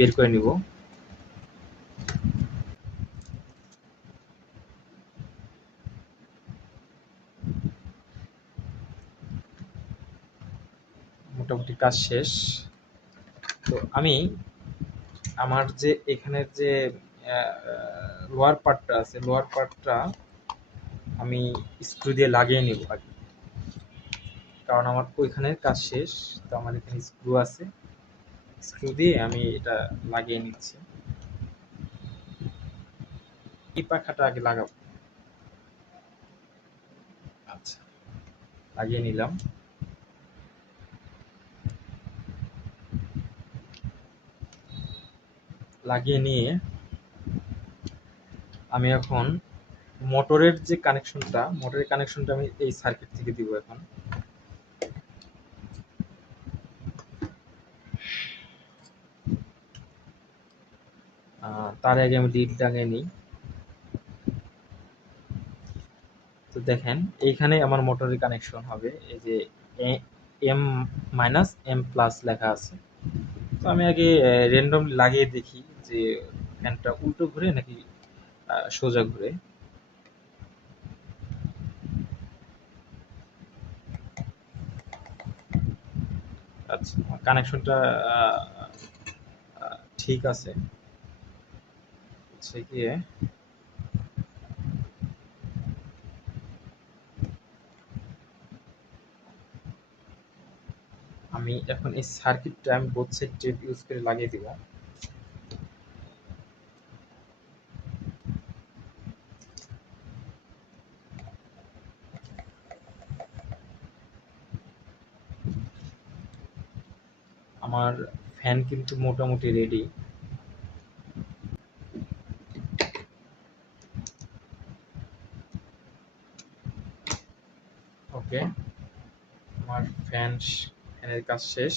বের করে নিব। মোটামুটি কাজ শেষ। তো আমি আমার যে এখানের যে লোয়ার পার্টটা আছে, লোয়ার পার্টটা আমি স্ক্রু দিয়ে লাগিয়ে নিব আগে, কারণ আমার ওইখানের কাজ শেষ। তো আমার এখানে স্ক্রু আছে, স্ক্রু দিয়ে আমি এটা লাগিয়ে নিচ্ছি। এই পাখাটা আগে লাগাবো। আচ্ছা, লাগিয়ে নিলাম। লাগিয়ে নিয়ে আমি এখন মোটরের যে কানেকশনটা, মোটরের কানেকশনটা আমি এই সার্কিট থেকে দিব এখন। তার আগে আমি লিড লাগিয়ে নিই। তো দেখেন এইখানে আমার মোটরের কানেকশন হবে, এই যে এম মাইনাস এম প্লাস লেখা আছে। তো আমি আগে র্যান্ডম লাগিয়ে দেখি যে ফ্যানটা উল্টো ঘুরে নাকি সোজা ঘুরে। আচ্ছা, কানেকশনটা ঠিক আছে। হচ্ছে গিয়ে আমি এখন এই সার্কিটটা আমি বোথ সাইড টেপ ইউজ করে লাগিয়ে দিব। আমার ফ্যান কিন্তু মোটামুটি রেডি। ওকে, আমার ফ্যানের কাজ শেষ।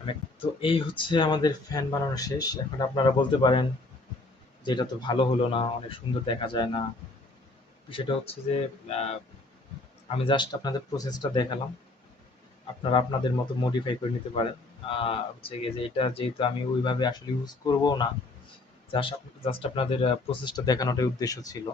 আমি তো এই হচ্ছে আমাদের ফ্যান বানানো শেষ। এখন আপনারা বলতে পারেন যে এটা তো ভালো হলো না, অনেক সুন্দর দেখা যায় না। সেটা হচ্ছে যে আহ, আমি জাস্ট আপনাদের প্রসেসটা দেখালাম, আপনারা আপনাদের মতো মডিফাই করে নিতে পারেন। হচ্ছে গিয়ে যে এটা যেহেতু আমি ওইভাবে আসলে ইউজ করবো না, জাস্ট আপনাদের প্রসেসটা দেখানোটাই উদ্দেশ্য ছিল।